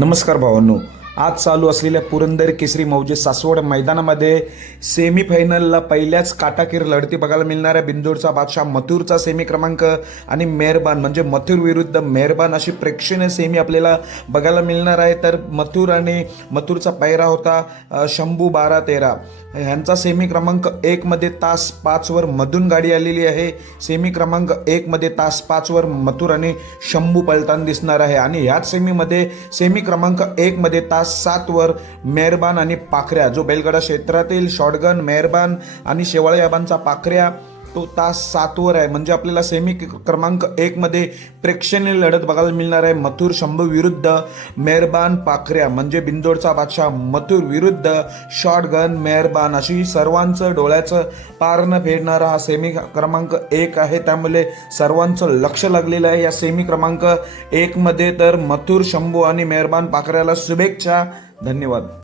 नमस्कार भावांनो, आज चालू असलेल्या पुरंदर केसरी मौजे सासवड मैदानामध्ये सेमीफायनलला पहिल्याच काटाकीर लढती बघायला मिळणार आहे. बिंदोडचा बादशाह मथुरचा सेमी क्रमांक आणि मेहरबान म्हणजे मथुर विरुद्ध मेहरबान अशी प्रेक्षणीय सेमी आपल्याला बघायला मिळणार आहे. तर मथुर आणि मथुरचा पैरा होता शंभू 12-13 ह्यांचा सेमी क्रमांक 1 मध्ये तास 5 वर मधून गाडी आलेली आहे. सेमी क्रमांक 1 मध्ये तास 5 वर मथुर आणि शंभू पळताना दिसणार आहे आणि ह्याच सेमीमध्ये सेमी क्रमांक 1 मध्ये तास 7 वर मेहरबान आणि पाखऱ्या, जो बैलगाडा क्षेत्रातील शॉटगन मेहरबान आणि शेवाळेबांचा पाखऱ्या, तो तास 7 वर आहे. म्हणजे आपल्याला सेमी क्रमांक 1 मध्ये प्रेक्षणीय लढत बघायला मिळणार आहे. मथुर शंभू विरुद्ध मेहरबान पाखऱ्या, म्हणजे बिंदोडचा बादशाह मथुर विरुद्ध शॉटगन मेहरबान, अशी सर्वांचं डोळ्याचं पारणं फेडणारा हा सेमी क्रमांक 1 आहे. त्यामुळे सर्वांचं लक्ष लागलेलं आहे या सेमी क्रमांक 1 मध्ये. तर मथुर शंभू आणि मेहरबान पाखऱ्याला शुभेच्छा. धन्यवाद.